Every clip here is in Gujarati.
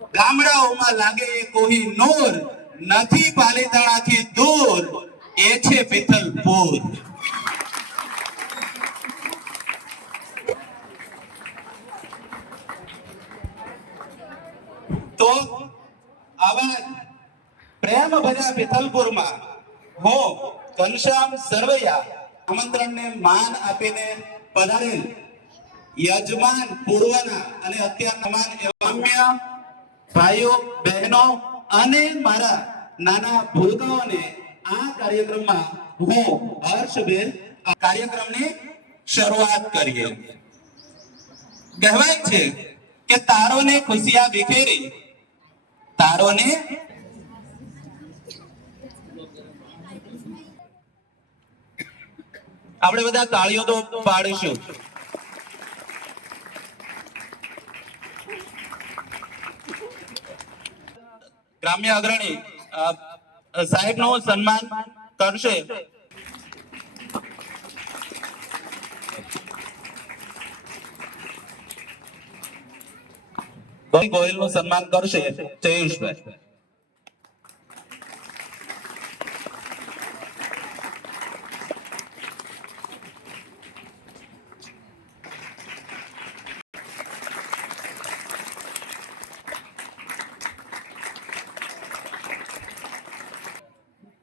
ગામડાઓમાં લાગે એ કોઈ નોર, નથી પાલીતાણાથી દૂર, એ છે પિથલપુર. તો આવા પ્રેમ ભર્યા પિથલપુરમાં હું, ઘનશ્યામ સરવૈયા આમંત્રણને માન આપીને પધારેલ યજમાન પૂર્વના અને અત્યારના રમ્ય ભાઈઓ, બહેનો અને મારા નાના ભૂલકાઓને આ કાર્યક્રમમાં હું હર્ષભેર આ કાર્યક્રમની શરૂઆત કરીએ. કહેવાય છે કે તારોને ખુશિયા વિખેરી. તારોને આપણે બધા તાળીઓ તો પાડીશું ગ્રામ્ય અગ્રણી સાહેબનું સન્માન કરશે. ગોહિલનું સન્માન કરશે જયેશભાઈ.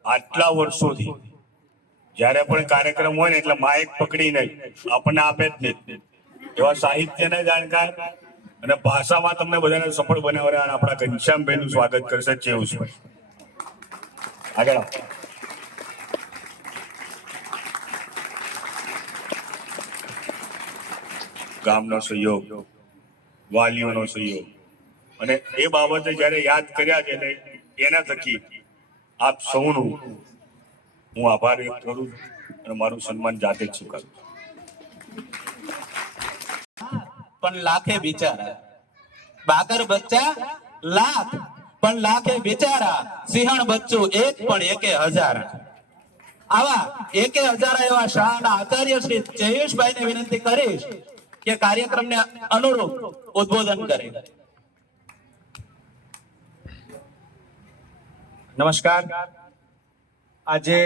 આટલા વર્ષોથી. જ્યારે પણ કાર્યક્રમ હોય ને એટલે માઇક નહીં. આપણને આપે જ નહીં. એવા સાહિત્યના જાણકાર અને ભાષામાં તમને બધાને સફળ બનાવવા આપણા ઘનશ્યામભાઈ નું સ્વાગત કરશે ચેવુસભાઈ આગળ. ગામનો સહયોગ, વાલીઓનો સહયોગ. અને એ બાબતે જ્યારે યાદ કર્યા છે એટલે એના થકી આપ સૌનું હું આભાર વ્યક્ત કરું અને મારું સન્માન જાતે જ સ્વીકારું. પણ લાખે બિચારા. બાગર બચ્ચા, લાખ. પણ લાખે બિચારા. સિંહણ બચ્ચું એક પણ એકે હજાર. આવા એકે હજાર એવા શાળાના આચાર્ય શ્રી જયેશભાઈને વિનંતી કરીશ કે કાર્યક્રમને અનુરૂપ ઉદ્બોધન કરે. નમસ્કાર. આજે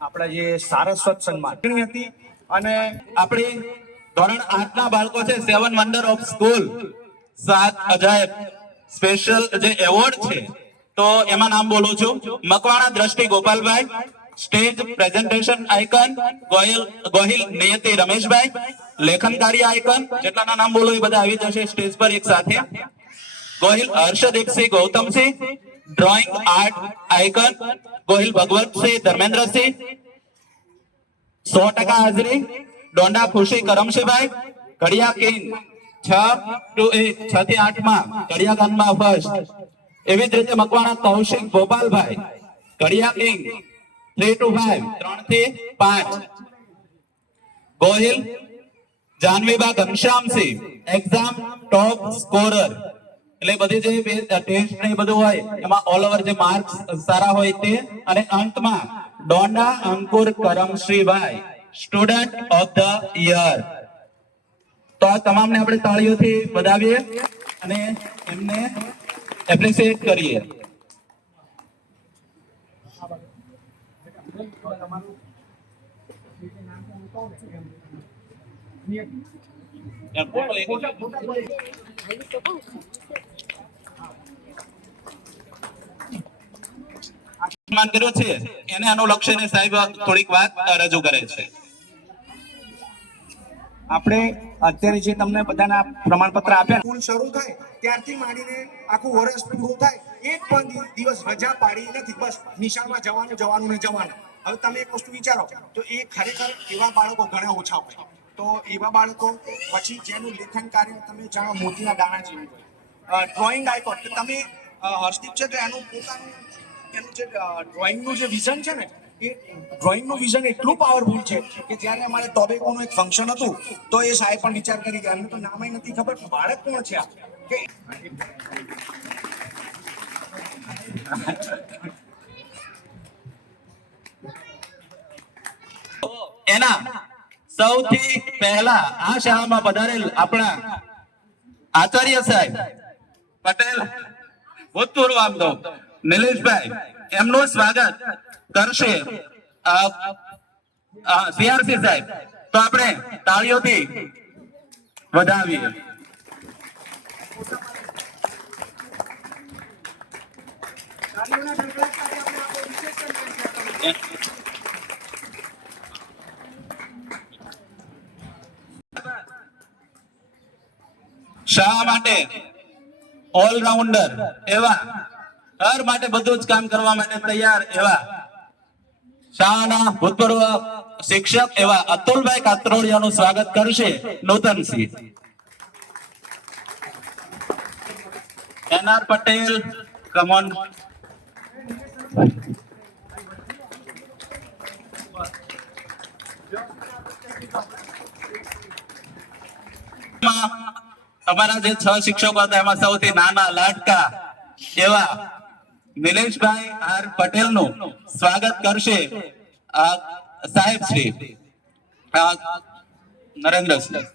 આપણા જે સારસ્વત સન્માન હતી અને આપણી ધોરણ આઠ ના બાળકો છે સેવન વન્ડર ઓફ સ્કૂલ સાત અજાયબ સ્પેશિયલ જે એવોર્ડ છે, તો એમાં નામ બોલું છું, Makwana Drishti Gopalbhai stage presentation icon Goyal, Gohil Niyati Rameshbhai, લેખનકારી icon જેટલાના નામ બોલો એ બધા આવી જશે સ્ટેજ પર એક સાથે. Gohil Harshdeepsinh Gautamsinh drawing art icon Gohil Bhagvatsinh Dharmendrasinh સો ટકા હાજરી. ડોંડા ખુશી કરમશીભાઈ. કડિયા કિંગ છ ટુ એટ છ થી આઠમાં ઘડિયા ગામમાં ફર્સ્ટ એવી જ રીતે મકવાણા કૌશિક ગોપાલભાઈ. ઘડિયા કિંગ થ્રી ટુ ફાઈવ ત્રણથી પાંચ. Gohil, Janviba Ghanshyamsinh exam top scorer એટલે બધી જે ટેસ્ટ ને બધું હોય, એમાં ઓલ ઓવર જે માર્ક્સ સારા હોય તે, અને અંતમાં Donda Ankur Karamshibhai student of the year તો આ તમામને આપણે તાળીઓથી વધાવીએ અને એમને એપ્રિશિએટ કરીએ. એમ કર્યો છે. એને અનુલક્ષીને સાહેબ થોડીક વાત રજૂ કરે છે. આપણે અત્યારે જે તમને બધાના પ્રમાણપત્ર આપ્યા સ્કૂલ શરૂ થાય ત્યારથી માંડીને આખું વર્ષ પૂરું થાય એક પણ દિવસ રજા પાડી નથી. બસ નિશાળમાં જવાનું જવાનું ને જવાનું. હવે તમે એક વસ્તુ વિચારો તો એ ખરેખર એવા બાળકો ઘણા ઓછા હોય. તો એવા બાળકો પછી જેનું લેખન કાર્ય તમે જાણો મોતીના દાણા જેવું હોય. ડ્રોઈંગ આઇકોન તો તમે હર્ષદીપ છે તો એનું પોતાનું, એનું જે ડ્રોઈંગનું જે વિઝન છે ને, એ ડ્રોઈંગનું વિઝન એટલું પાવરફુલ છે કે જ્યારે અમારે ટોબેકોનું એક ફંક્શન હતું, તો એ સાહેબ પણ વિચાર કરી ગયા. એમને તો નામે નથી ખબર બાળક કોણ છે આ? કે એના સૌથી પહેલા આ શાળામાં પધારેલ આપણા આચાર્ય સાહેબ, પટેલ ભૂતપૂર્વ આમ તો નિલેશભાઈ, એમનું સ્વાગત કરશે. સીઆરસી સાહેબ, તો આપણે તાળીઓથી વધાવીએ. Thank ગડગડાટ સાથે આપણે આપણો વિશેષ સન્માન કરવાનો. શા માટે? ઓલરાઉન્ડર એવા. હર માટે બધું જ કામ કરવા માટે તૈયાર, એવા. શાહના ભૂતપૂર્વ શિક્ષક એવા અતુલભાઈ કાતરોડિયાનું સ્વાગત કરશે નૂતનસિંહ એનઆર પટેલ કમોન અમારા જે છ શિક્ષકો હતા, એમાં સૌથી નાના લાટકા એવા નિલેશભાઈ આર પટેલનું સ્વાગત કરશે સાહેબ શ્રી નરેન્દ્રસિંહ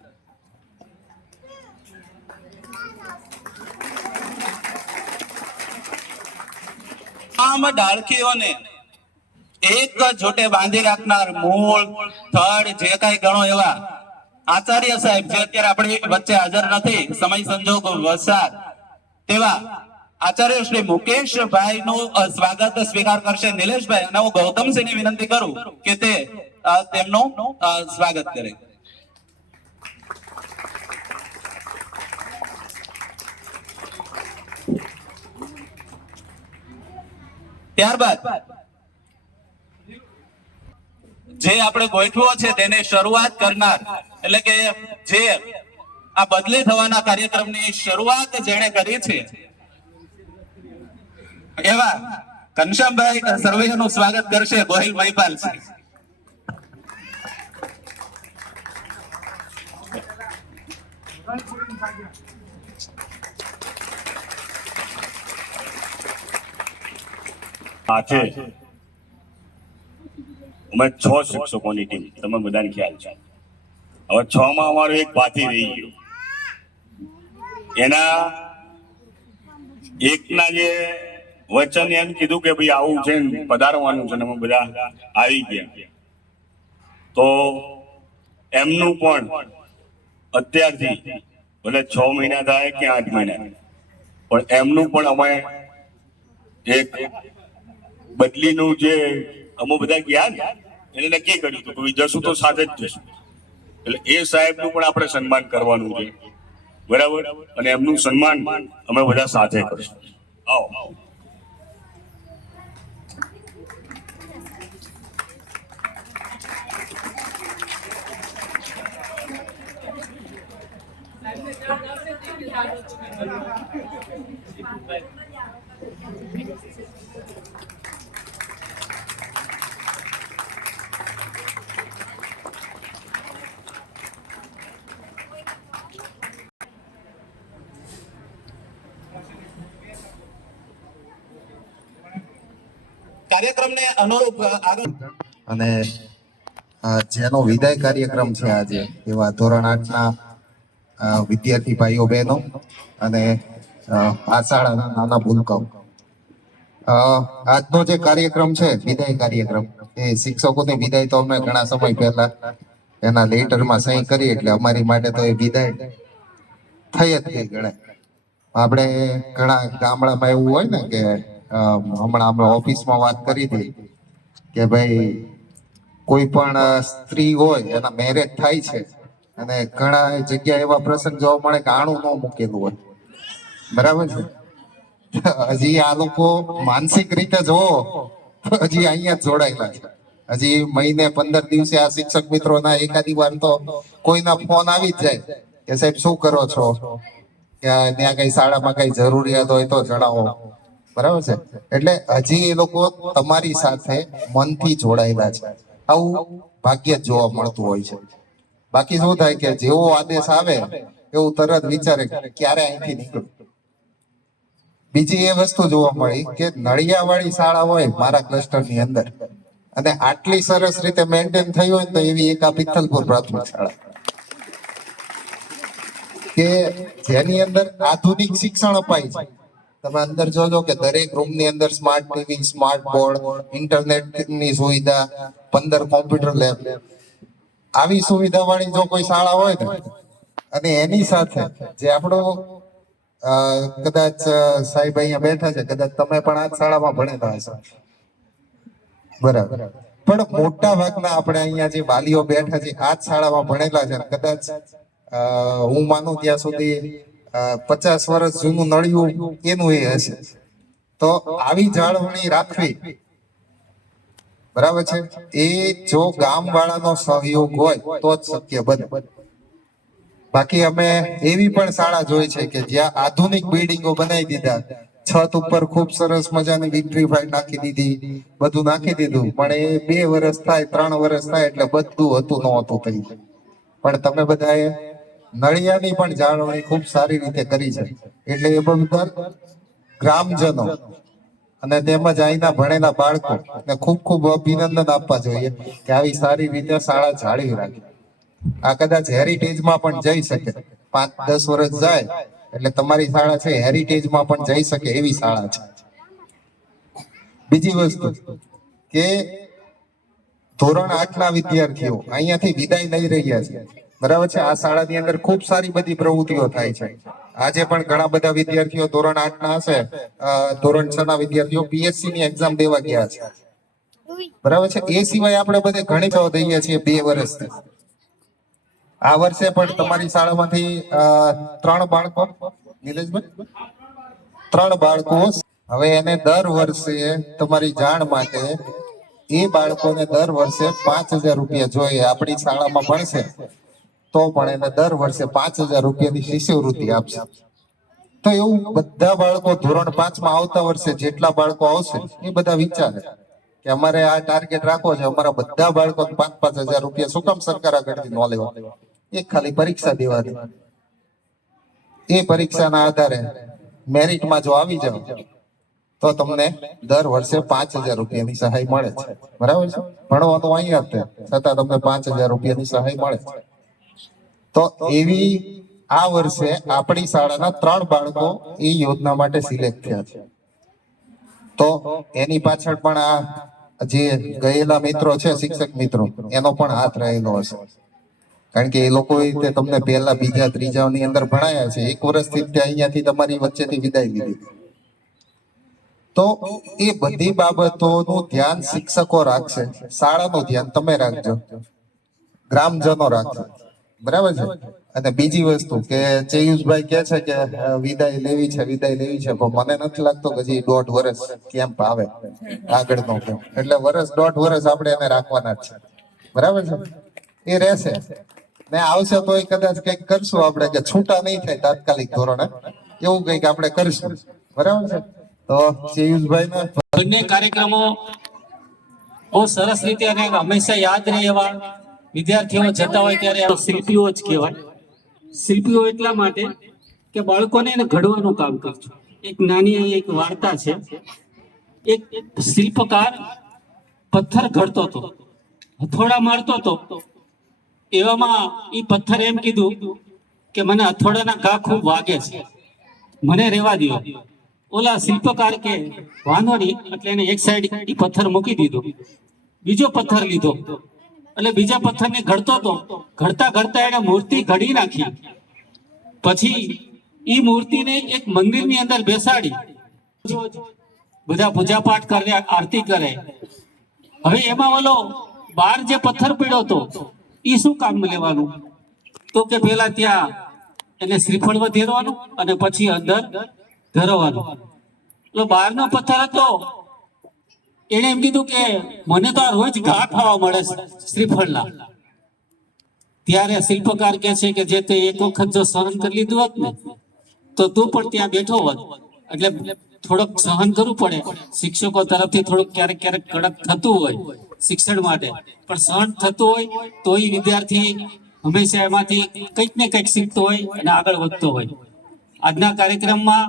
આમ ડાળખીઓને એક જોટે બાંધી રાખનાર મૂળ, થડ, જે કઈ ગણો એવા આચાર્ય સાહેબ, જે અત્યારે આપણી વચ્ચે હાજર નથી, સમય સંજોગ વરસાદ તેવા આચાર્ય શ્રી મુકેશભાઈ નું સ્વાગત સ્વીકાર કરશે નિલેશભાઈ અને હું ગૌતમસિંહની વિનંતી કરું કે તે તેમનું સ્વાગત કરે. ત્યારબાદ જે આપણે ગોઠવો છે તેને શરૂઆત કરનાર. એટલે કે જે આ બદલી થવાના કાર્યક્રમની શરૂઆત જેણે કરી છે. એવા ઘનશ્યામભાઈ સર્વેનું સ્વાગત કરશે ગોહિલ મહિપાલ સિંહ સાથે અમે છ શિક્ષકોની ટીમ, તમે બધાને ખ્યાલ છે. હવે છ માં અમારો એક પાથી રહી ગયો. એના એકના જે વચન એમ કીધું કે ભાઈ આવું છે પધારવાનું છે અમે બધા આવી ગયા. તો એમનું પણ અત્યારથી, ભલે છ મહિના થાય કે આઠ મહિના પણ એમનું પણ અમે એક બદલીનું જે અમે બધા ગયા ને, એને નક્કી કર્યું હતું કે જશું તો સાથે જ જશું એટલે એ સાહેબનું પણ આપણે સન્માન કરવાનું છે. બરાબર? અને એમનું સન્માન અમે બધા સાથે કરશું. આવો. કાર્યક્રમને અનુરૂપ આગળ અને જેનો વિદાય કાર્યક્રમ છે આજે એવા ધોરણ આઠના વિદ્યાર્થી ભાઈઓ બહેનો અને અ, આ શાળાના નાના ભૂલકાઓ. આજનો જે કાર્યક્રમ છે વિદાય કાર્યક્રમ એ શિક્ષકોની વિદાય તો અમે ઘણા સમય પહેલા એના લેટરમાં સહી કરી એટલે અમારી માટે તો એ વિદાય થઈ જ ગઈ ગણાય. આપણે ઘણા ગામડામાં એવું હોય ને કે હમણાં આપણે ઓફિસમાં વાત કરી હતી કે ભાઈ, કોઈ પણ સ્ત્રી હોય એના મેરેજ થાય છે, અને ઘણા જગ્યાએ એવા પ્રસંગ જોવા મળે કે આણું ન મૂકેલું હોય. બરાબર છે? હજી આ લોકો માનસિક રીતે જોવો હજી અહીંયા જોડાયેલા છે. હજી મહિને પંદર દિવસે આ શિક્ષક મિત્રોના એકાદી વાર તો કોઈના ફોન આવી જ જાય કે સાહેબ શું કરો છો? કે ત્યાં કઈ શાળામાં કઈ જરૂરિયાત હોય તો જણાવો. બરાબર છે? એટલે હજી એ લોકો તમારી સાથે મનથી જોડાયેલા છે. આવું ભાગ્ય જોવા મળતું હોય છે. બાકી શું થાય કે જેવો આદેશ આવે, એવું તરત વિચારે ક્યારે અહીંથી નીકળું? બીજી એ વસ્તુ જોવા મળી કે નળિયાવાળી શાળા હોય મારા ક્લસ્ટરની અંદર, અને આટલી સરસ રીતે મેન્ટેન થઈ હોય તો એવી એક આ પિથલપુર પ્રાથમિક શાળા. કે જેની અંદર આધુનિક શિક્ષણ અપાય છે. તમે અંદર જોજો કે દરેક રૂમની અંદર સ્માર્ટ ટીવી સ્માર્ટ બોર્ડ ઇન્ટરનેટની સુવિધા, પંદર કોમ્પ્યુટર લેબ આવી સુવિધા વાળી જો કોઈ શાળા હોય ને, અને એની સાથે જે આપણો કદાચ સાહેબ અહીંયા બેઠા છે, કદાચ તમે પણ આ શાળામાં ભણેલા હશો. બરાબર. પણ મોટા ભાગના આપણે અહીંયા જે વાલીઓ બેઠા છે, આ જ શાળામાં ભણેલા છે કદાચ હું માનું ત્યાં સુધી પચાસ વર્ષ જૂનું નળિયું એનું એ હશે. તો આવી જાળવણી રાખવી. બરાબર છે? એ જો ગામ વાળાનો સહયોગ હોય, તો જ શક્ય બને. બાકી અમે એવી પણ શાળા જોઈ છે કે જ્યાં આધુનિક બિલ્ડિંગો બનાવી દીધા. છત ઉપર ખૂબ સરસ મજાની વિક્ટ્રીફાઈડ નાખી દીધી, બધું નાખી દીધું. પણ એ બે વર્ષ થાય, ત્રણ વર્ષ થાય એટલે બધું હતું, નહોતું હતું થઈ. પણ તમે બધાએ નળિયાની પણ જાળવણી ખૂબ સારી રીતે કરી છે. એટલે એ બધા ગ્રામજનો અને તેમજ અહીંના ભણેલા બાળકો ને ખૂબ ખૂબ અભિનંદન આપવા જોઈએ કે આવી સારી રીતે શાળા જાળવી રાખી. આ કદાચ હેરિટેજમાં પણ જઈ શકે. પાંચ દસ વર્ષ જાય એટલે તમારી શાળા છે હેરિટેજમાં પણ જઈ શકે એવી શાળા છે. બીજી વસ્તુ કે ધોરણ આઠ ના વિદ્યાર્થીઓ અહીંયાથી વિદાય લઈ રહ્યા છે. બરાબર છે? આ શાળાની અંદર ખૂબ સારી બધી પ્રવૃત્તિઓ થાય છે. આજે પણ ઘણા બધા વિદ્યાર્થીઓ ધોરણ આઠ ના હશે ધોરણ છ ના વિદ્યાર્થીઓ પીએસસી ની એક્ઝામ દેવા ગયા છે. બરાબર છે? એ સિવાય આપણે બધે ઘણી જવા દઈએ છીએ બે વર્ષથી. આ વર્ષે પણ તમારી શાળામાંથી ત્રણ બાળકો? નિલેશભાઈ? ત્રણ બાળકો. હવે એને દર વર્ષે તમારી જાણ માટે એ બાળકોને દર વર્ષે પાંચ હજાર રૂપિયા જોઈએ. આપણી શાળામાં ભણશે. તો પણ એને દર વર્ષે પાંચ હજાર રૂપિયાની શિષ્યવૃત્તિ આપશે. તો એવું બધા બાળકો ધોરણ પાંચમાં આવતા વર્ષે જેટલા બાળકો આવશે, એ બધા વિચારે કે અમારે આ ટાર્ગેટ રાખવો છે. અમારા બધા બાળકો પાંચ પાંચ હજાર રૂપિયા શું કામ સરકાર આગળથી ન લેવા? એ ખાલી પરીક્ષા દેવાની એ પરીક્ષાના આધારે મેરિટમાં જો આવી જાવ તો તમને દર વર્ષે પાંચ હજાર રૂપિયાની સહાય મળે છે. બરાબર છે? ભણવાનું અહીંયા જ છતાં તમને પાંચ હજાર રૂપિયાની સહાય મળે છે. તો એવી આ વર્ષે આપણી શાળાના ત્રણ બાળકો એ યોજના માટે સિલેક્ટ થયા છે. તો એની પાછળ પણ આ જે ગયેલા મિત્રો છે, શિક્ષક મિત્રો, એનો પણ હાથ રહેલો હશે. કારણ કે એ લોકો તમને પહેલા બીજા, ત્રીજાની અંદર ભણાયા છે. એક વર્ષથી તે અહીંયાથી તમારી વચ્ચેથી વિદાય લીધી. તો એ બધી બાબતોનું ધ્યાન શિક્ષકો રાખશે. શાળાનું ધ્યાન તમે રાખજો. ગ્રામજનો રાખશે. બરાબર છે? અને બીજી વસ્તુ કે ચેયુષભાઈ કે છે કે વિદાય લેવી છે વિદાય લેવી છે. પણ મને નથી લાગતો કે હજી દોઢ વર્ષ કેમ્પ આવે આગળનો એટલે વર્ષ દોઢ વર્ષ આપણે એને રાખવાના છે. બરાબર છે? એ રહેશે. ને આવશે તો એ કદાચ કંઈક કરશું આપણે કે છૂટા નહીં થાય તાત્કાલિક ધોરણે. એવું કંઈક આપણે કરીશું. બરાબર છે? તો ચેયુષભાઈ ને બંને કાર્યક્રમો બહુ સરસ રીતે અને હંમેશા યાદ રહે એવા વિદ્યાર્થીઓ જતા હોય ત્યારે આ શિલ્પીઓ જ કહેવાય. શિલ્પીઓ એટલા માટે કે બાળકોને એને ઘડવાનું કામ કરજો એક નાની એક વાર્તા છે. એક શિલ્પકાર પથ્થર ઘડતો હતો. હથોડા મારતો હતો. એવામાં એ પથ્થર એમ કીધું કે મને હથોડાના ઘા ખૂબ વાગે છે. મને રેવા દો ઓલા શિલ્પકાર કે વાંધો નહીં. એટલે એને એક સાઈડ પથ્થર મૂકી દીધો. બીજો પથ્થર લીધો. એટલે બીજા પથ્થરને ઘડતો હતો ઘડતા ઘડતા એને મૂર્તિ ઘડી નાખી. પછી એ મૂર્તિને એક મંદિરની અંદર બેસાડી. બધા પૂજા પાઠ કરે, આરતી કરે. હવે એમાં ઓલો બાર જે પથ્થર પીડ્યો હતો એ શું કામ લેવાનું? તો કે પેલા ત્યાં એને શ્રીફળ વધેરવાનું અને પછી અંદર ધરવાનું. એટલે બહારનો પથ્થર હતો એને એમ કીધું કે મને તો આ રોજ ઘા ખાવા મળે શ્રીફળના. ત્યારે શિલ્પકાર કે છે કે જે તે એક વખત જો સહન કરી લીધું હોત ને, તો તું પણ ત્યાં બેઠો હોત. એટલે થોડોક સહન કરવું પડે. શિક્ષકો તરફથી થોડુંક ક્યારેક ક્યારેક કડક થતું હોય શિક્ષણ માટે. પણ સહન થતું હોય તોય વિદ્યાર્થી હંમેશા એમાંથી કંઈક ને કંઈક શીખતો હોય અને આગળ વધતો હોય. આજના કાર્યક્રમમાં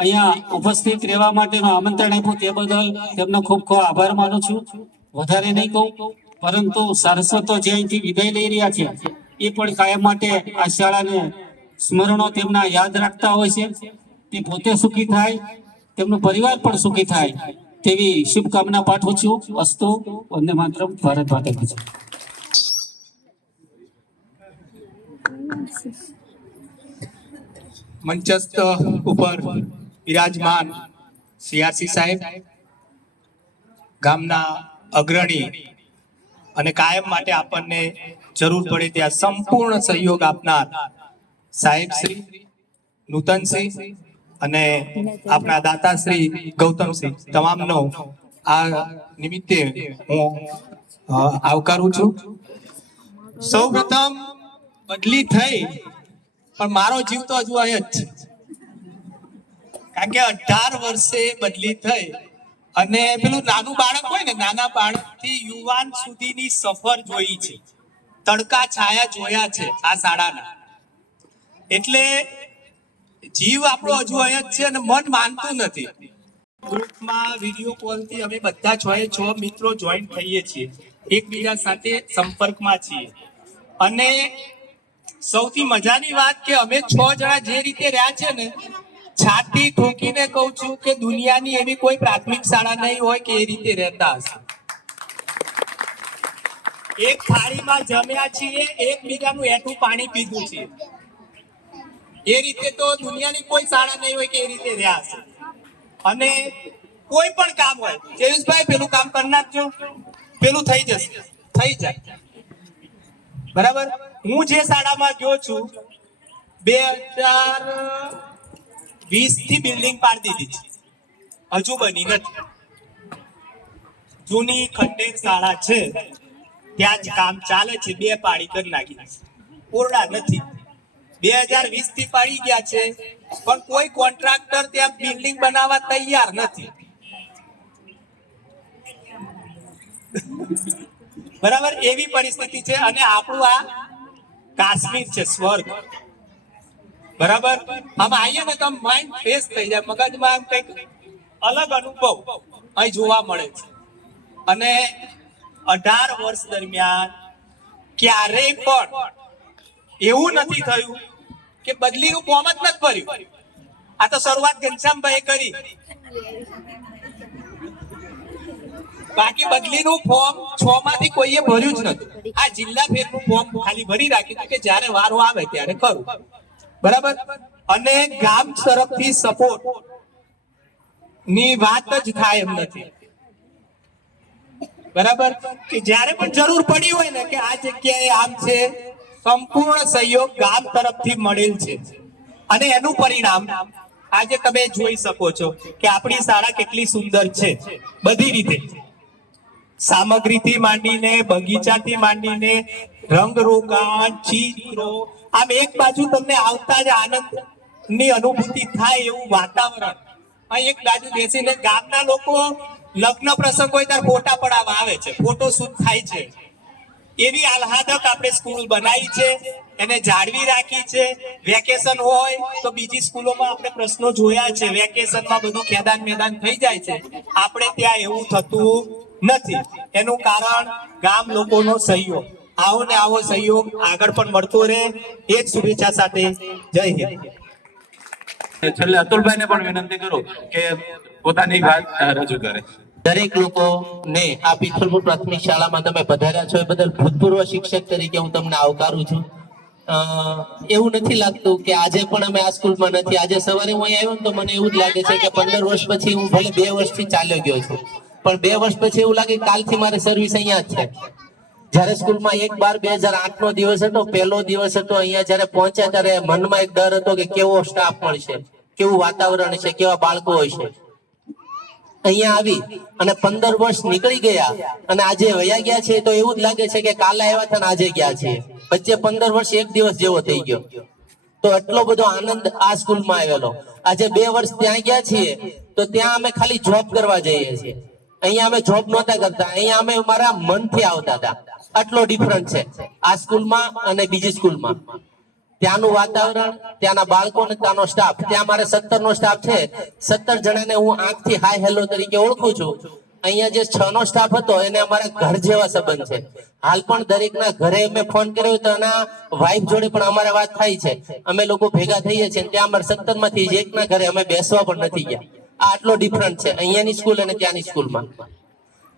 અહીંયા ઉપસ્થિત રહેવા માટેનું આમંત્રણ આપ્યું તે બદલ તેમનો ખૂબ ખૂબ આભાર માનું છું. વધારે નહીં કહું, પરંતુ સારસ્વતો જે અહીંથી વિદાય લઈ રહ્યા છે, એ પણ કાયમ માટે આ શાળાને સ્મરણો તેમના યાદ રાખતા હોય છે. તે પોતે સુખી થાય, તેમનો પરિવાર પણ સુખી થાય તેવી શુભકામના પાઠવું છું. અસ્તુ, વંદે માત્ર ભારત માટે મંચસ્થ ઉપર બિરાજમાન સીઆરસી સાહેબ, ગામના અગ્રણી અને કાયમ માટે આપણને જરૂર પડે ત્યાં સંપૂર્ણ સહયોગ આપનાર સાહેબ શ્રી નૂતનસિંહ અને આપણા દાતાશ્રી ગૌતમસિંહ. તમામનો આ નિમિત્તે હું આવકારું છું. સૌ પ્રથમ બદલી થઈ, પણ મારો જીવ તો હજુ અહીંયા જ છે. કારણ કે અઢાર વર્ષે બદલી થઈ. અને પેલું નાનું બાળક હોય ને, નાના બાળકથી યુવાન સુધીની સફર જોઈ છે. તડકા છાયા જોયા છે આ શાળાના. એટલે જીવ આપણો હજુ અહીંયા જ છે અને મન માનતું નથી. ગ્રુપમાં વીડિયો કોલથી અમે બધા છ એ છ મિત્રો જોઈન થઈએ છીએ. એકબીજા સાથે સંપર્કમાં છીએ. અને સૌથી મજાની વાત કે અમે છ જણા જે રીતે રહ્યા છે ને છાતી ઠોકીને કહું છું કે દુનિયાની એવી કોઈ પ્રાથમિક શાળા નહીં હોય કે એ રીતે રહેતા હશે. એક થાળીમાં જમ્યા છીએ, એકબીજાનું એઠું પાણી પીધું છે એ રીતે તો દુનિયાની કોઈ શાળા નહીં હોય કે એ રીતે રહ્યા હશે. અને કોઈ પણ કામ હોય, જયેશભાઈ, પેલું કામ કરી નાખજો. પેલું થઈ જશે, થઈ જાય. બરાબર? હું જે શાળામાં ગયો છું, બે હજાર વીસથી બિલ્ડિંગ પાડી દીધી છે. હજુ બની નથી. જૂની ખંડેર શાળા છે. ત્યાં જ કામ ચાલે છે. બે પાડી કરી નાખી ઓરડા નથી. બે હજાર વીસથી પાડી ગયા છે. પણ કોઈ કોન્ટ્રાક્ટર ત્યાં બિલ્ડિંગ બનાવવા તૈયાર નથી. બરાબર? એવી પરિસ્થિતિ છે અને આપણું આ કાશ્મીર છે, સ્વર્ગ. બરાબર? આમ આવીએ ને તો માઇન્ડ ફ્રેશ થઈ જાય. મગજમાં આમ કંઈક અલગ અનુભવ અહીં જોવા મળે છે. અને અઢાર વર્ષ દરમિયાન ક્યારેય પણ એવું નથી થયું કે બદલીનું ફોર્મ જ નથી ભર્યું. આ તો શરૂઆત ઘનશ્યામભાઈએ કરી. બાકી બદલીનું ફોર્મ છ માંથી કોઈએ ભર્યું જ નથી. આ જિલ્લા ફેરનું ફોર્મ ખાલી ભરી રાખ્યું કે જ્યારે વારો આવે ત્યારે કરું. બરાબર? અને ગામ તરફથી સપોર્ટની વાત જ થાય એમ નથી. બરાબર? કે જ્યારે પણ જરૂર પડી હોય ને કે આ જગ્યાએ આમ છે, સંપૂર્ણ સહયોગ ગામ તરફથી મળેલ છે. અને એનું પરિણામ આજે તમે જોઈ શકો છો કે આપણી શાળા કેટલી સુંદર છે, બધી રીતે. સામગ્રીથી માંડીને, બગીચાથી માંડીને રંગ રોગાન ચિત્રો આમ એક બાજુ તમને આવતા જ આનંદની અનુભૂતિ થાય એવું વાતાવરણ. અહીં એક બાજુ બેસીને ગામના લોકો લગ્ન પ્રસંગ હોય ત્યારે ફોટા પડાવવા આવે છે. ફોટો શૂટ થાય છે. એવી આહલાદક આપણે સ્કૂલ બનાવી છે. એને જાળવી રાખી છે. વેકેશન હોય તો બીજી સ્કૂલોમાં આપણે પ્રશ્નો જોયા છે. વેકેશનમાં બધું ખેદાન મેદાન થઈ જાય છે. આપણે ત્યાં એવું થતું નથી. એનું કારણ ગામ લોકોનો સહયોગ. આવો ને આવો સહયોગ આગળ પણ મળતો રહે. એ જ શુભેચ્છા સાથે જય હિન્દ. છેલ્લે અતુલભાઈને પણ વિનંતી કરું કે પોતાની વાત રજૂ કરે. દરેક લોકોને આ પિથલપુર પ્રાથમિક શાળામાં તમે પધાર્યા છો. એ બદલ ભૂતપૂર્વ શિક્ષક તરીકે હું તમને આવકારું છું. અ, એવું નથી લાગતું કે આજે પણ અમે આ સ્કૂલમાં નથી. આજે સવારે હું અહીંયા આવ્યો ને તો મને એવું જ લાગે છે કે પંદર વર્ષ પછી હું ભલે બે વર્ષથી ચાલ્યો ગયો છું. પણ બે વર્ષ પછી એવું લાગે કે કાલથી મારે સર્વિસ અહીંયા જ છે. જ્યારે સ્કૂલમાં એક બાર બે હજાર આઠ નો દિવસ હતો, પહેલો દિવસ હતો, અહીંયા જ્યારે પહોંચ્યા ત્યારે મનમાં એક ડર હતો કે કેવો સ્ટાફ મળશે, કેવું વાતાવરણ છે, કેવા બાળકો હશે અહીંયા આવી અને પંદર વર્ષ નીકળી ગયા અને આજે વયા ગયા છે, તો એવું જ લાગે છે કે કાલે આવ્યા હતા આજે ગયા છે વચ્ચે પંદર વર્ષ એક દિવસ જેવો થઈ ગયો. તો એટલો બધો આનંદ આ સ્કૂલમાં આવેલો. આજે બે વર્ષ ત્યાં ગયા છીએ, તો ત્યાં અમે ખાલી જોબ કરવા જઈએ છીએ. અહીંયા અમે જોબ નહોતા કરતા, અહીંયા અમે મારા મનથી આવતા હતા. આટલો ડિફરન્સ છે. આ સ્કૂલમાં અને બીજી સ્કૂલમાં. ત્યાંનું વાતાવરણ, ત્યાંના બાળકો અને ત્યાંનો સ્ટાફ ત્યાં મારે સત્તર નો સ્ટાફ છે. સત્તર જણાને હું આંખથી હાય હેલો તરીકે ઓળખું છું. અહીંયા જે છ નો સ્ટાફ હતો, એને અમારા ઘર જેવા સંબંધ છે. હાલ પણ દરેકના ઘરે અમે ફોન કર્યો તો એના વાઈફ જોડે પણ અમારે વાત થાય છે. અમે લોકો ભેગા થઈએ છીએ ત્યાં અમારે સત્તરમાંથી એકના ઘરે અમે બેસવા પણ નથી ગયા. આટલો ડિફરન્ટ છે. અહીંયાની સ્કૂલ અને ત્યાંની સ્કૂલમાં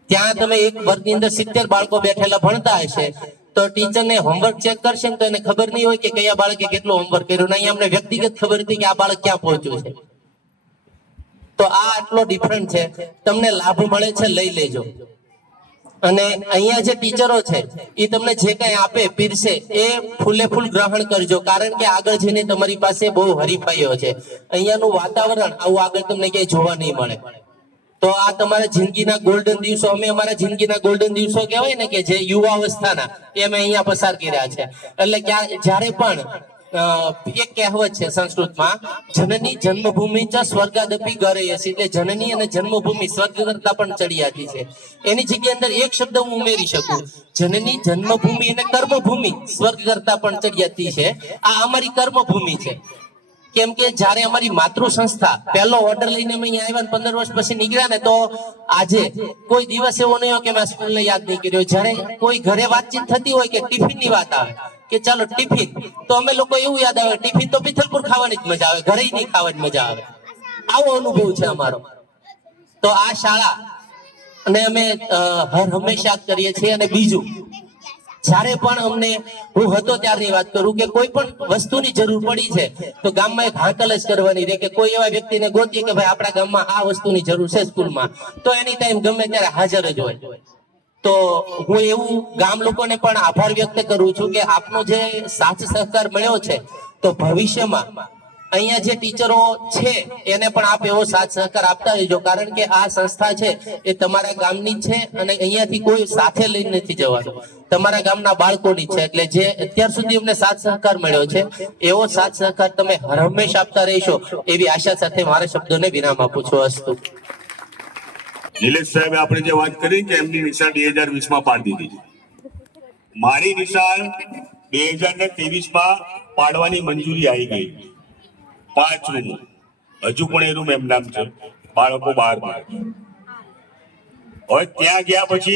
ત્યાં તમે એક વર્ગની અંદર સિત્તેર બાળકો બેઠેલા ભણતા હશે. તો ટીચરને હોમવર્ક ચેક કરશે ને તો એને ખબર નહીં હોય કે કયા બાળકે કેટલું હોમવર્ક કર્યું નહીં અમને વ્યક્તિગત ખબર હતી કે આ બાળક ક્યાં પહોંચ્યું છે. તો આ આટલો ડિફરન્ટ છે. તમને લાભ મળે છે, લઈ લેજો. અને અહીંયા જે ટીચરો છે એ તમને જે કઈ આપે, પીરસે, એ ફૂલે ફૂલ ગ્રહણ કરજો. કારણ કે આગળ જઈને તમારી પાસે બહુ હરીફાઈઓ છે. અહીંયાનું વાતાવરણ આવું આગળ તમને ક્યાંય જોવા નહીં મળે. તો આ તમારા જિંદગીના ગોલ્ડન દિવસો, અમે અમારા જિંદગીના ગોલ્ડન દિવસો કહેવાય ને કે જે યુવા અવસ્થાના એ અમે અહીંયા પસાર કર્યા છે. એટલે જ્યારે પણ એક કહેવત છે સંસ્કૃતમાં, જનની જન્મભૂમિ ચ સ્વર્ગાદપી ગરયસી એટલે જનની અને જન્મભૂમિ સ્વર્ગ કરતા પણ ચડિયાતી છે. એની જગ્યા અંદર એક શબ્દ હું ઉમેરી શકું. જનની જન્મભૂમિ અને કર્મભૂમિ સ્વર્ગ કરતા પણ ચડિયાતી છે. આ અમારી કર્મભૂમિ છે. કેમ કે જ્યારે અમારી માતૃ સંસ્થા પહેલો ઓર્ડર લઈને અમે અહીંયા આવ્યા પંદર વર્ષ પછી નીકળ્યા ને તો આજે કોઈ દિવસ એવો નહીં કે મેં સ્કૂલને યાદ નહીં કર્યો. જ્યારે કોઈ ઘરે વાતચીત થતી હોય કે ટિફિનની વાત આવે કે ચાલો ટિફિન તો અમે લોકો એવું યાદ આવે ટિફિન તો પિથલપુર ખાવાની જ મજા આવે ઘરે નહીં ખાવાની મજા આવે. આવો અનુભવ છે અમારો. તો આ શાળા અને અમે હર હંમેશા કરીએ છીએ અને બીજું જ્યારે પણ અમને હું હતો ત્યારની વાત કરું કે કોઈ પણ વસ્તુની જરૂર પડી છે, તો ગામમાં એક હાકલ જ કરવાની રહે કે કોઈ એવા વ્યક્તિને ગોતીએ કે ભાઈ આપણા ગામમાં આ વસ્તુની જરૂર છે સ્કૂલમાં, તો એની ટાઈમ ગમે ત્યારે હાજર જ હોય. તો હું એવું ગામ લોકોને પણ આભાર વ્યક્ત કરું છું કે આપનો જે સાથ સહકાર મળ્યો છે, તો ભવિષ્યમાં અહીંયા જે ટીચરો છે, એને પણ આપ એવો સાથ સહકાર આપતા રહેજો. કારણ કે આ સંસ્થા છે, એ તમારા ગામની છે અને અહીંયાથી કોઈ સાથે લઈને નથી જવાનું. તમારા ગામના બાળકોની છે, એટલે જે અત્યાર સુધી અમને સાથ સહકાર મળ્યો છે, એવો સાથ સહકાર તમે હર હંમેશા આપતા રહેશો, એવી આશા સાથે મારા શબ્દોને વિરામ આપું છું અસ્તુ. નિલેશ સાહેબ આપણે જે વાત કરી કે એમની નિશાળ બે હજાર વીસમાં પાડી દીધી. મારી નિશાળ બે હજાર ને ત્રેવીસમાં પાડવાની મંજૂરી આવી ગઈ. પાંચ રૂમ. હજુ પણ એ રૂમ એમ નામ છે. બાળકો બહાર હવે ત્યાં ગયા પછી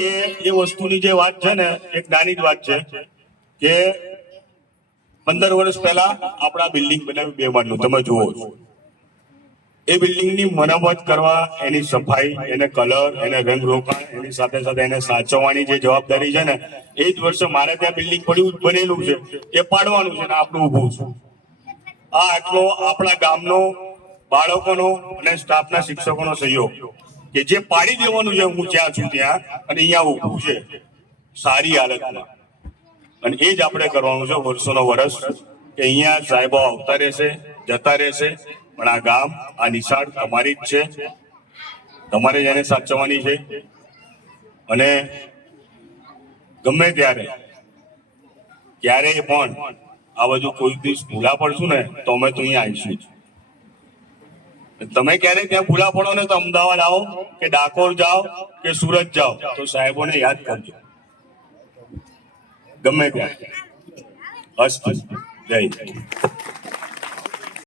એ વસ્તુની જે વાત છે ને, એક નાની જ વાત છે કે પંદર વર્ષ પહેલા આપણા બિલ્ડિંગ બનાવી બે માળનું, તમે જુઓ છો. એ બિલ્ડિંગની મરામત કરવા એની સફાઈ, એને કલર, એને રંગ રોકાણ, એની સાથે સાથે એને સાચવવાની જે જવાબદારી છે ને, એ જ વર્ષે મારે ત્યાં બિલ્ડિંગ પડ્યું, બનેલું છે. એ પાડવાનું છે ને, આપણું ઊભું છે. આ આટલો આપણા ગામનો, બાળકોનો અને સ્ટાફના શિક્ષકોનો સહયોગ કે જે પાડી દેવાનું છે હું જ્યાં છું ત્યાં અને અહીંયા ઊભું છે, સારી હાલતમાં. અને એ જ આપણે કરવાનું છે વર્ષોનો વર્ષ કે અહીંયા સાહેબો આવતા રહેશે, જતા રહેશે, પણ આ ગામ, આ નિશાળ તમારી જ છે. તમારે જ એને સાચવવાની છે. અને ગમે ત્યારે, ક્યારેય પણ આ જો કોઈ દિવસ ભૂલા પડશું ને, તો અમે તો અહીંયા આવીશું. તમે ક્યારે ત્યાં ભૂલા પડો ને તો અમદાવાદ આવો, કે ડાકોર જાઓ, કે સુરત જાઓ, તો સાહેબોને યાદ કરજો. ગમે ત્યાં. અસ્તુ જય